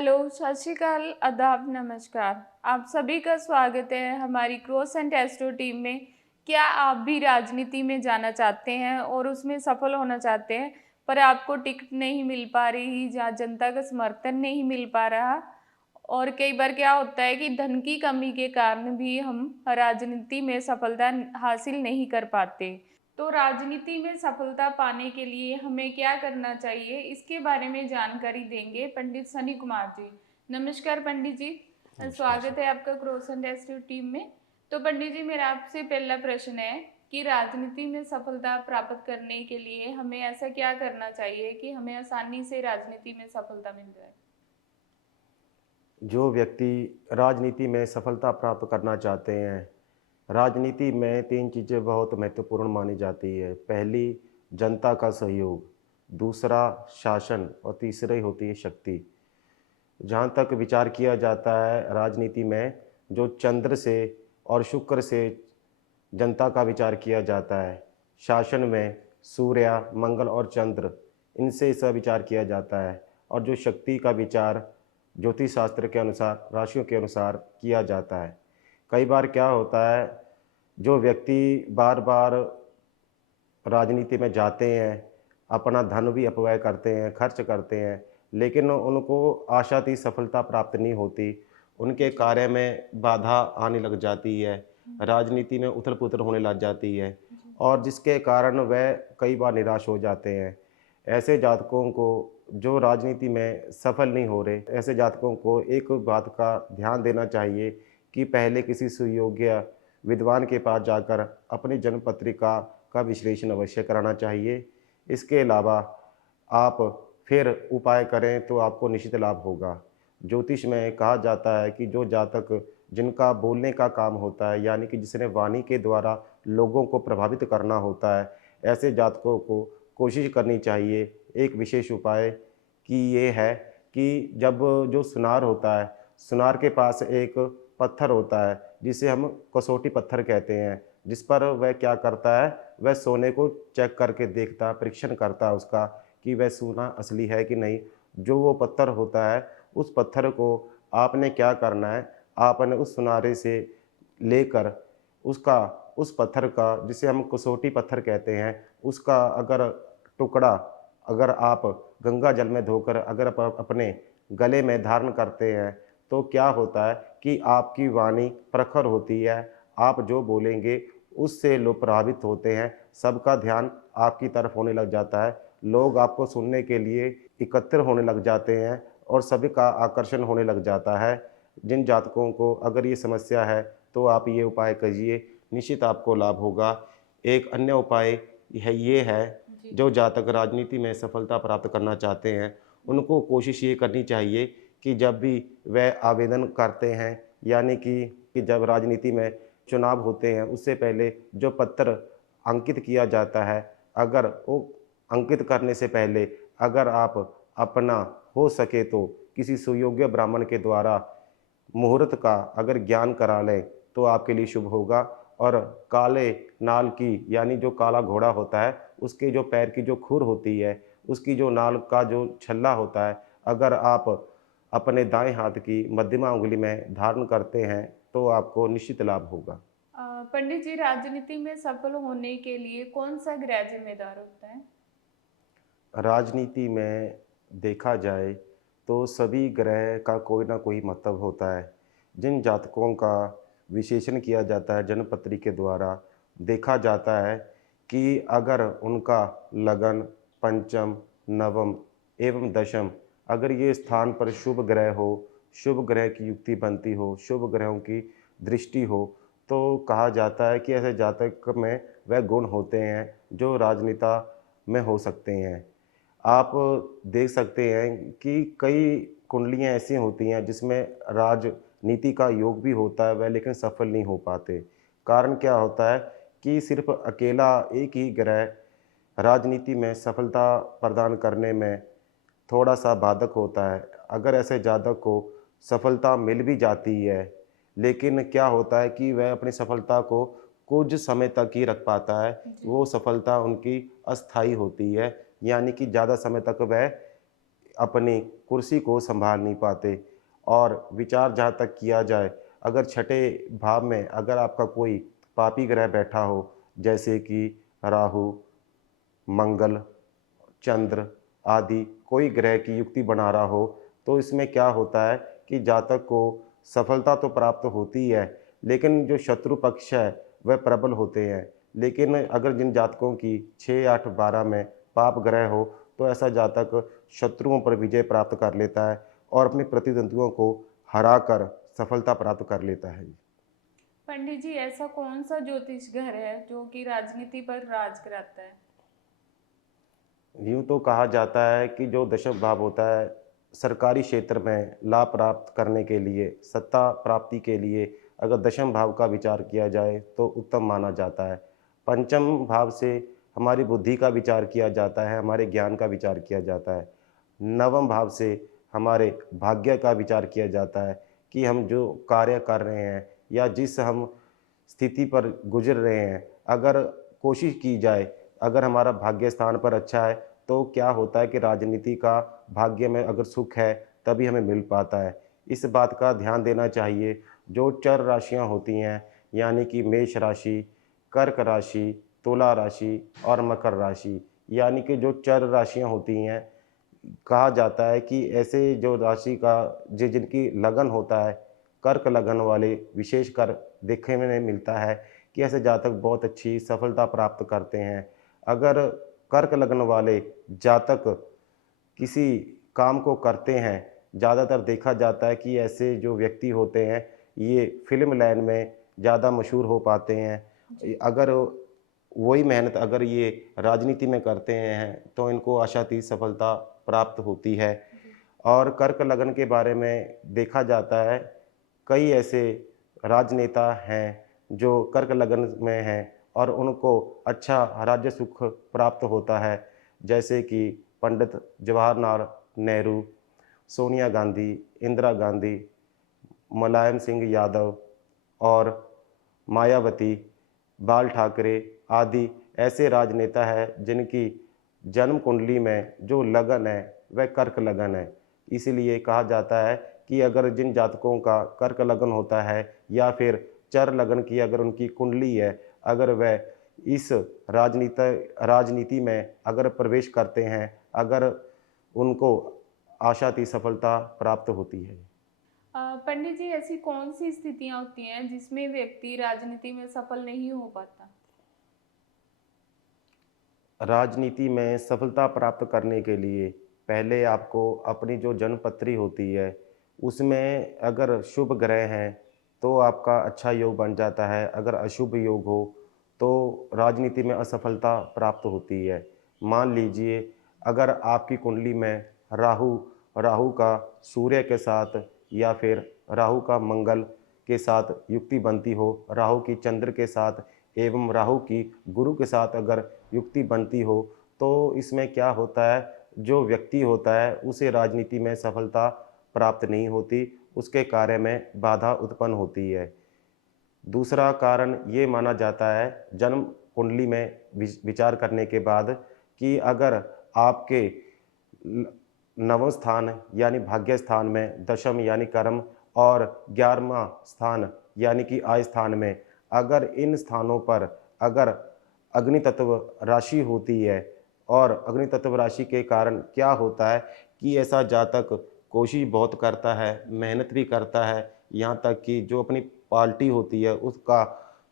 Hello, सत श्री अकाल, आदाब, नमस्कार। आप सभी का स्वागत है हमारी क्रॉस एंड एस्ट्रो टीम में। क्या आप भी राजनीति में जाना चाहते हैं और उसमें सफल होना चाहते हैं, पर आपको टिकट नहीं मिल पा रही, जहाँ जनता का समर्थन नहीं मिल पा रहा, और कई बार क्या होता है कि धन की कमी के कारण भी हम राजनीति में सफलता हासिल नहीं कर पाते। तो राजनीति में सफलता पाने के लिए हमें क्या करना चाहिए, इसके बारे में जानकारी देंगे पंडित सनी कुमार जी। नमस्कार पंडित जी, नमस्कार स्वागत सर। है आपका क्रॉस एंड एस्ट्रो टीम में। तो पंडित जी, मेरा आपसे पहला प्रश्न है कि राजनीति में सफलता प्राप्त करने के लिए हमें ऐसा क्या करना चाहिए कि हमें आसानी से राजनीति में सफलता मिल जाए। जो व्यक्ति राजनीति में सफलता प्राप्त करना चाहते हैं, राजनीति में 3 चीज़ें बहुत महत्वपूर्ण मानी जाती है। पहली, जनता का सहयोग, दूसरा शासन और तीसरी होती है शक्ति। जहाँ तक विचार किया जाता है राजनीति में, जो चंद्र से और शुक्र से जनता का विचार किया जाता है। शासन में सूर्य, मंगल और चंद्र, इनसे इसका विचार किया जाता है। और जो शक्ति का विचार ज्योतिष शास्त्र के अनुसार, राशियों के अनुसार किया जाता है। कई बार क्या होता है, जो व्यक्ति बार बार राजनीति में जाते हैं, अपना धन भी अपव्यय करते हैं, खर्च करते हैं, लेकिन उनको आशातीत सफलता प्राप्त नहीं होती। उनके जी। कार्य में बाधा आने लग जाती है, हम्म। राजनीति में उथल-पुथल होने लग जाती है जी। और जिसके कारण वह कई बार निराश हो जाते हैं। ऐसे जातकों को, जो राजनीति में सफल नहीं हो रहे, ऐसे जातकों को एक बात का ध्यान देना चाहिए कि पहले किसी सुयोग्य विद्वान के पास जाकर अपनी जन्म पत्रिका का विश्लेषण अवश्य कराना चाहिए। इसके अलावा आप फिर उपाय करें तो आपको निश्चित लाभ होगा। ज्योतिष में कहा जाता है कि जो जातक जिनका बोलने का काम होता है, यानी कि जिसने वाणी के द्वारा लोगों को प्रभावित करना होता है, ऐसे जातकों को कोशिश करनी चाहिए। एक विशेष उपाय कि ये है कि जब जो सुनार होता है, सुनार के पास एक पत्थर होता है जिसे हम कसौटी पत्थर कहते हैं, जिस पर वह क्या करता है, वह सोने को चेक करके देखता, परीक्षण करता है उसका कि वह सोना असली है कि नहीं। जो वो पत्थर होता है, उस पत्थर को आपने क्या करना है, आपने उस सुनारे से लेकर उसका, उस पत्थर का, जिसे हम कसौटी पत्थर कहते हैं, उसका अगर टुकड़ा अगर आप गंगा जल में धोकर अगर अपने गले में धारण करते हैं, तो क्या होता है कि आपकी वाणी प्रखर होती है। आप जो बोलेंगे उससे लोग प्रभावित होते हैं, सबका ध्यान आपकी तरफ होने लग जाता है। लोग आपको सुनने के लिए एकत्र होने लग जाते हैं और सभी का आकर्षण होने लग जाता है। जिन जातकों को अगर ये समस्या है, तो आप ये उपाय करिए, निश्चित आपको लाभ होगा। एक अन्य उपाय ये है, जी। जो जातक राजनीति में सफलता प्राप्त करना चाहते हैं, उनको कोशिश ये करनी चाहिए कि जब भी वह आवेदन करते हैं, यानी कि जब राजनीति में चुनाव होते हैं, उससे पहले जो पत्र अंकित किया जाता है, अगर वो अंकित करने से पहले अगर आप अपना हो सके तो किसी सुयोग्य ब्राह्मण के द्वारा मुहूर्त का अगर ज्ञान करा लें, तो आपके लिए शुभ होगा। और काले नाल की, यानी जो काला घोड़ा होता है, उसके जो पैर की जो खुर होती है, उसकी जो नाल का जो छल्ला होता है, अगर आप अपने दाएँ हाथ की मध्यमा उँगली में धारण करते हैं, तो आपको निश्चित लाभ होगा। पंडित जी, राजनीति में सफल होने के लिए कौन सा ग्रह जिम्मेदार होता है। राजनीति में देखा जाए तो सभी ग्रह का कोई ना कोई महत्व होता है। जिन जातकों का विशेषण किया जाता है जन्मपत्री के द्वारा, देखा जाता है कि अगर उनका लगन पंचम, नवम एवं दशम, अगर ये स्थान पर शुभ ग्रह हो, शुभ ग्रह की युक्ति बनती हो, शुभ ग्रहों की दृष्टि हो, तो कहा जाता है कि ऐसे जातक में वह गुण होते हैं जो राजनेता में हो सकते हैं। आप देख सकते हैं कि कई कुंडलियाँ ऐसी होती हैं जिसमें राजनीति का योग भी होता है, वह लेकिन सफल नहीं हो पाते। कारण क्या होता है कि सिर्फ़ अकेला एक ही ग्रह राजनीति में सफलता प्रदान करने में थोड़ा-सा बाधक होता है। अगर ऐसे जातक को सफलता मिल भी जाती है, लेकिन क्या होता है कि वह अपनी सफलता को कुछ समय तक ही रख पाता है। जी। वो सफलता उनकी अस्थायी होती है, यानी कि ज़्यादा समय तक वह अपनी कुर्सी को संभाल नहीं पाते। और विचार जहाँ तक किया जाए, अगर छठे भाव में अगर आपका कोई पापी ग्रह बैठा हो, जैसे कि राहु, मंगल, चंद्र आदि कोई ग्रह की युक्ति बना रहा हो, तो इसमें क्या होता है कि जातक को सफलता तो प्राप्त होती है, लेकिन जो शत्रु पक्ष है वह प्रबल होते हैं। लेकिन अगर जिन जातकों की 6, 8, 12 में पाप ग्रह हो, तो ऐसा जातक शत्रुओं पर विजय प्राप्त कर लेता है और अपने प्रतिद्वंद्वियों को हराकर सफलता प्राप्त कर लेता है। पंडित जी, ऐसा कौन सा ज्योतिष घर है जो कि राजनीति पर राज कराता है? यूँ तो कहा जाता है कि जो दशम भाव होता है, सरकारी क्षेत्र में लाभ प्राप्त करने के लिए, सत्ता प्राप्ति के लिए अगर दशम भाव का विचार किया जाए तो उत्तम माना जाता है। पंचम भाव से हमारी बुद्धि का विचार किया जाता है, हमारे ज्ञान का विचार किया जाता है। नवम भाव से हमारे भाग्य का विचार किया जाता है कि हम जो कार्य कर रहे हैं या जिस हम स्थिति पर गुजर रहे हैं, अगर कोशिश की जाए, अगर हमारा भाग्य स्थान पर अच्छा है, तो क्या होता है कि राजनीति का भाग्य में अगर सुख है, तभी हमें मिल पाता है। इस बात का ध्यान देना चाहिए, जो चर राशियाँ होती हैं, यानी कि मेष राशि, कर्क राशि, तुला राशि और मकर राशि, यानी कि जो चर राशियाँ होती हैं, कहा जाता है कि ऐसे जो राशि का जिनकी लगन होता है, कर्क लगन वाले विशेषकर देखने में मिलता है कि ऐसे जातक बहुत अच्छी सफलता प्राप्त करते हैं। अगर कर्क लगन वाले जातक किसी काम को करते हैं, ज़्यादातर देखा जाता है कि ऐसे जो व्यक्ति होते हैं, ये फ़िल्म लाइन में ज़्यादा मशहूर हो पाते हैं। जी। अगर वही मेहनत अगर ये राजनीति में करते हैं, तो इनको आशातीत सफलता प्राप्त होती है। जी। और कर्क लगन के बारे में देखा जाता है, कई ऐसे राजनेता हैं, जो कर्क लगन में हैं और उनको अच्छा राज्य सुख प्राप्त होता है। जैसे कि पंडित जवाहरलाल नेहरू, सोनिया गांधी, इंदिरा गांधी, मुलायम सिंह यादव और मायावती, बाल ठाकरे आदि ऐसे राजनेता हैं जिनकी जन्म कुंडली में जो लगन है वह कर्क लगन है। इसीलिए कहा जाता है कि अगर जिन जातकों का कर्क लगन होता है या फिर चर लगन की अगर उनकी कुंडली है, अगर वह इस राजनीति में अगर प्रवेश करते हैं, अगर उनको आशातीत सफलता प्राप्त होती है। पंडित जी, ऐसी कौन सी स्थितियां होती हैं जिसमें व्यक्ति राजनीति में सफल नहीं हो पाता? राजनीति में सफलता प्राप्त करने के लिए पहले आपको अपनी जो जन्मपत्री होती है, उसमें अगर शुभ ग्रह हैं, तो आपका अच्छा योग बन जाता है। अगर अशुभ योग हो, तो राजनीति में असफलता प्राप्त होती है। मान लीजिए, अगर आपकी कुंडली में राहु राहु का सूर्य के साथ या फिर राहु का मंगल के साथ युक्ति बनती हो, राहु की चंद्र के साथ एवं राहु की गुरु के साथ अगर युक्ति बनती हो, तो इसमें क्या होता है, जो व्यक्ति होता है उसे राजनीति में सफलता प्राप्त नहीं होती, उसके कार्य में बाधा उत्पन्न होती है। दूसरा कारण ये माना जाता है जन्म कुंडली में विचार करने के बाद कि अगर आपके नवम स्थान यानी भाग्य स्थान में दशम यानी कर्म और 11वां स्थान यानी कि आय स्थान में अगर इन स्थानों पर अगर अग्नि तत्व राशि होती है, और अग्नि तत्व राशि के कारण क्या होता है कि ऐसा जातक कोशिश बहुत करता है, मेहनत भी करता है, यहाँ तक कि जो अपनी पार्टी होती है उसका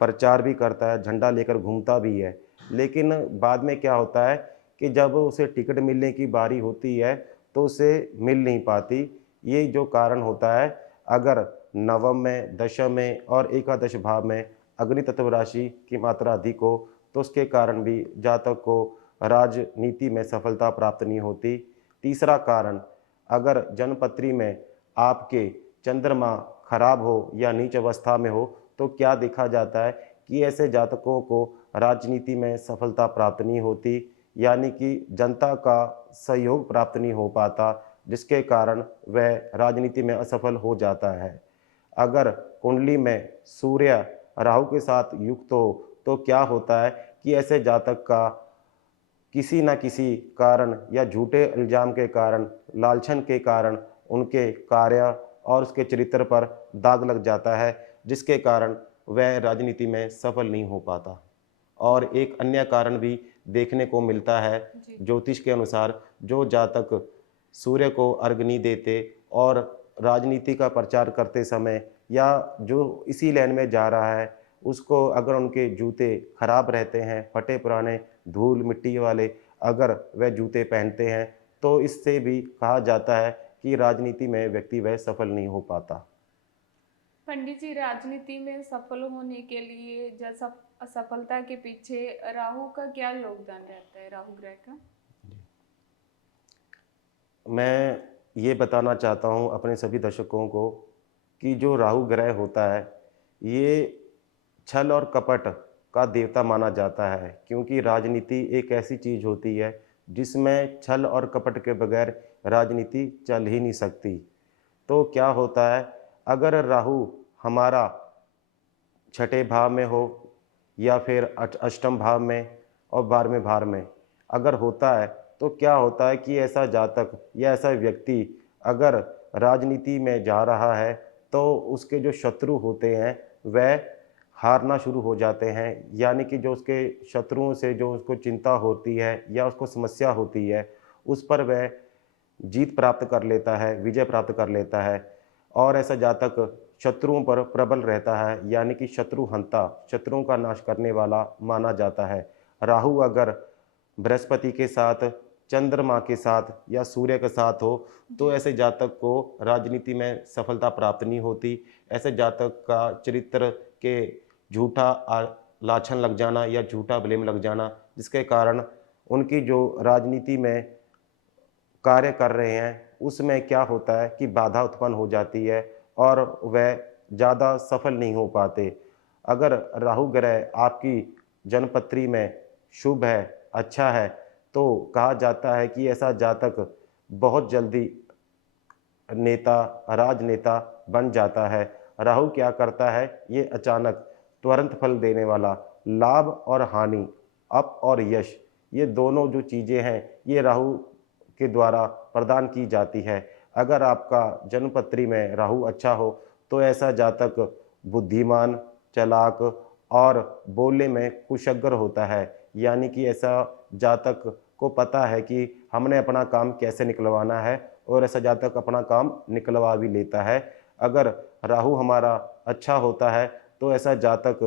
प्रचार भी करता है, झंडा लेकर घूमता भी है। लेकिन बाद में क्या होता है कि जब उसे टिकट मिलने की बारी होती है, तो उसे मिल नहीं पाती। ये जो कारण होता है, अगर नवम में, दशम में और एकादश भाव में अग्नि तत्व राशि की मात्रा अधिक हो, तो उसके कारण भी जातक को राजनीति में सफलता प्राप्त नहीं होती। तीसरा कारण, अगर जन्मपत्री में आपके चंद्रमा खराब हो या नीच अवस्था में हो, तो क्या देखा जाता है कि ऐसे जातकों को राजनीति में सफलता प्राप्त नहीं होती, यानी कि जनता का सहयोग प्राप्त नहीं हो पाता, जिसके कारण वह राजनीति में असफल हो जाता है। अगर कुंडली में सूर्य राहु के साथ युक्त हो, तो क्या होता है कि ऐसे जातक का किसी न किसी कारण या झूठे इल्ज़ाम के कारण, लालछन के कारण उनके कार्य और उसके चरित्र पर दाग लग जाता है, जिसके कारण वह राजनीति में सफल नहीं हो पाता। जी। और एक अन्य कारण भी देखने को मिलता है, जी। ज्योतिष के अनुसार जो जातक सूर्य को अर्घ नहीं देते और राजनीति का प्रचार करते समय या जो इसी लाइन में जा रहा है, उसको अगर उनके जूते खराब रहते हैं, फटे पुराने, धूल मिट्टी वाले अगर वह जूते पहनते हैं, तो इससे भी कहा जाता है कि राजनीति में व्यक्ति वह सफल नहीं हो पाता। पंडित जी, राजनीति में सफल होने के लिए जैसा असफलता के पीछे राहु का क्या योगदान रहता है, राहु ग्रह का? मैं ये बताना चाहता हूँ अपने सभी दर्शकों को कि जो राहु ग्रह होता है, ये छल और कपट का देवता माना जाता है, क्योंकि राजनीति एक ऐसी चीज़ होती है जिसमें छल और कपट के बगैर राजनीति चल ही नहीं सकती। तो क्या होता है, अगर राहु हमारा छठे भाव में हो या फिर अष्टम भाव में और 12वें भाव में अगर होता है, तो क्या होता है कि ऐसा जातक या ऐसा व्यक्ति अगर राजनीति में जा रहा है, तो उसके जो शत्रु होते हैं वह हारना शुरू हो जाते हैं। यानी कि जो उसके शत्रुओं से जो उसको चिंता होती है या उसको समस्या होती है, उस पर वह जीत प्राप्त कर लेता है, विजय प्राप्त कर लेता है। और ऐसा जातक शत्रुओं पर प्रबल रहता है, यानी कि शत्रुहंता, शत्रुओं का नाश करने वाला माना जाता है। राहु अगर बृहस्पति के साथ, चंद्रमा के साथ या सूर्य के साथ हो, तो जी। ऐसे जातक को राजनीति में सफलता प्राप्त नहीं होती। ऐसे जातक का चरित्र के झूठा लाछन लग जाना या झूठा ब्लेम लग जाना, जिसके कारण उनकी जो राजनीति में कार्य कर रहे हैं, उसमें क्या होता है कि बाधा उत्पन्न हो जाती है और वह ज़्यादा सफल नहीं हो पाते। अगर राहु ग्रह आपकी जन्मपत्री में शुभ है, अच्छा है, तो कहा जाता है कि ऐसा जातक बहुत जल्दी नेता, राजनेता बन जाता है। राहु क्या करता है, ये अचानक तुरंत फल देने वाला लाभ और हानि, अप और यश, ये दोनों जो चीज़ें हैं, ये राहु के द्वारा प्रदान की जाती है। अगर आपका जन्मपत्री में राहु अच्छा हो, तो ऐसा जातक बुद्धिमान, चालाक और बोलने में कुशग्र होता है। यानी कि ऐसा जातक को पता है कि हमने अपना काम कैसे निकलवाना है और ऐसा जातक अपना काम निकलवा भी लेता है। अगर राहु हमारा अच्छा होता है, तो ऐसा जातक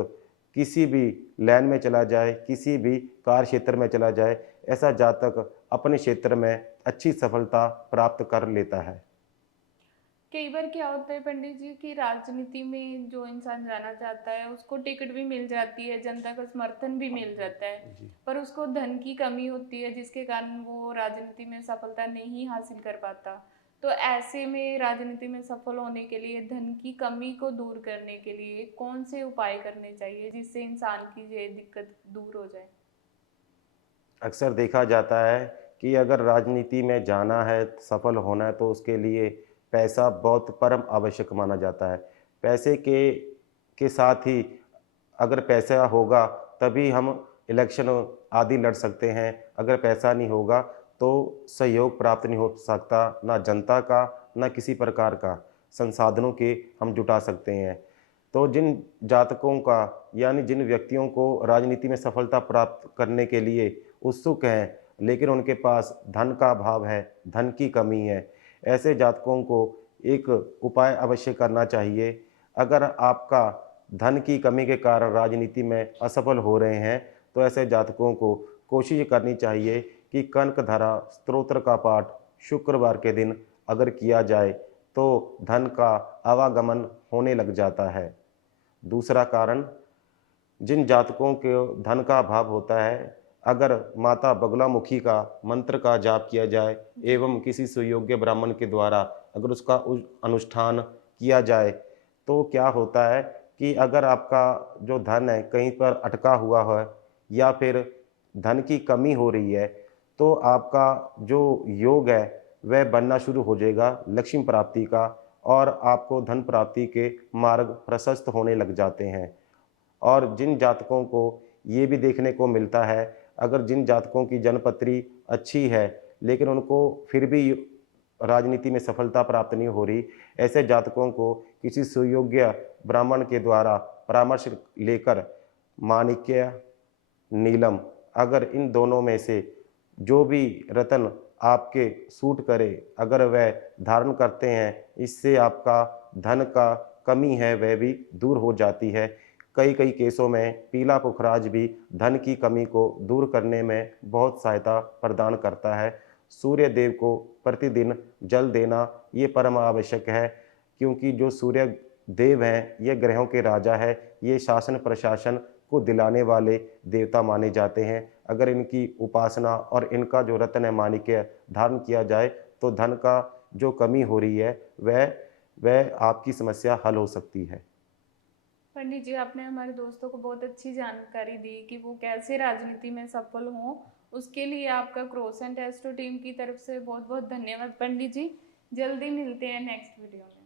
किसी भी लाइन में चला जाए, किसी भी कार्य क्षेत्र में चला जाए, ऐसा जातक अपने क्षेत्र में अच्छी सफलता प्राप्त कर लेता है। कई बार क्या होता है पंडित जी कि राजनीति में जो इंसान जाना चाहता है उसको टिकट भी मिल जाती है, जनता का समर्थन भी मिल जाता है, जी। पर उसको धन की कमी होती है जिसके कारण वो राजनीति में सफलता नहीं हासिल कर पाता। तो ऐसे में राजनीति में सफल होने के लिए धन की कमी को दूर करने के लिए कौन से उपाय करने चाहिए जिससे इंसान की ये दिक्कत दूर हो जाए? अक्सर देखा जाता है कि अगर राजनीति में जाना है, सफल होना है, तो उसके लिए पैसा बहुत परम आवश्यक माना जाता है। पैसे के साथ ही अगर पैसा होगा, तभी हम इलेक्शन आदि लड़ सकते हैं। अगर पैसा नहीं होगा, तो सहयोग प्राप्त नहीं हो सकता, ना जनता का, ना किसी प्रकार का संसाधनों के हम जुटा सकते हैं। तो जिन जातकों का यानी जिन व्यक्तियों को राजनीति में सफलता प्राप्त करने के लिए उत्सुक हैं, लेकिन उनके पास धन का अभाव है, धन की कमी है, ऐसे जातकों को एक उपाय अवश्य करना चाहिए। अगर आपका धन की कमी के कारण राजनीति में असफल हो रहे हैं, तो ऐसे जातकों को कोशिश करनी चाहिए कि कनकधारा स्तोत्र का पाठ शुक्रवार के दिन अगर किया जाए, तो धन का आवागमन होने लग जाता है। दूसरा कारण, जिन जातकों के धन का अभाव होता है, अगर माता बगलामुखी का मंत्र का जाप किया जाए जी। एवं किसी सुयोग्य ब्राह्मण के द्वारा अगर उसका अनुष्ठान किया जाए, तो क्या होता है कि अगर आपका जो धन है कहीं पर अटका हुआ है या फिर धन की कमी हो रही है, तो आपका जो योग है वह बनना शुरू हो जाएगा लक्ष्मी प्राप्ति का, और आपको धन प्राप्ति के मार्ग प्रशस्त होने लग जाते हैं। और जिन जातकों को ये भी देखने को मिलता है, अगर जिन जातकों की जन्मपत्री अच्छी है लेकिन उनको फिर भी राजनीति में सफलता प्राप्त नहीं हो रही, ऐसे जातकों को किसी सुयोग्य ब्राह्मण के द्वारा परामर्श लेकर माणिक्य, नीलम, अगर इन दोनों में से जो भी रत्न आपके सूट करे, अगर वह धारण करते हैं, इससे आपका धन का कमी है वह भी दूर हो जाती है। कई-कई केसों में पीला पुखराज भी धन की कमी को दूर करने में बहुत सहायता प्रदान करता है। सूर्य देव को प्रतिदिन जल देना ये परम आवश्यक है, क्योंकि जो सूर्य देव हैं, ये ग्रहों के राजा है, ये शासन प्रशासन को दिलाने वाले देवता माने जाते हैं। अगर इनकी उपासना और इनका जो रत्न है माणिक्य धारण किया जाए, तो धन का जो कमी हो रही है वह आपकी समस्या हल हो सकती है। पंडित जी, आपने हमारे दोस्तों को बहुत अच्छी जानकारी दी कि वो कैसे राजनीति में सफल हों। उसके लिए आपका क्रॉस एंड एस्ट्रो टीम की तरफ से बहुत बहुत धन्यवाद पंडित जी। जल्दी मिलते हैं नेक्स्ट वीडियो में।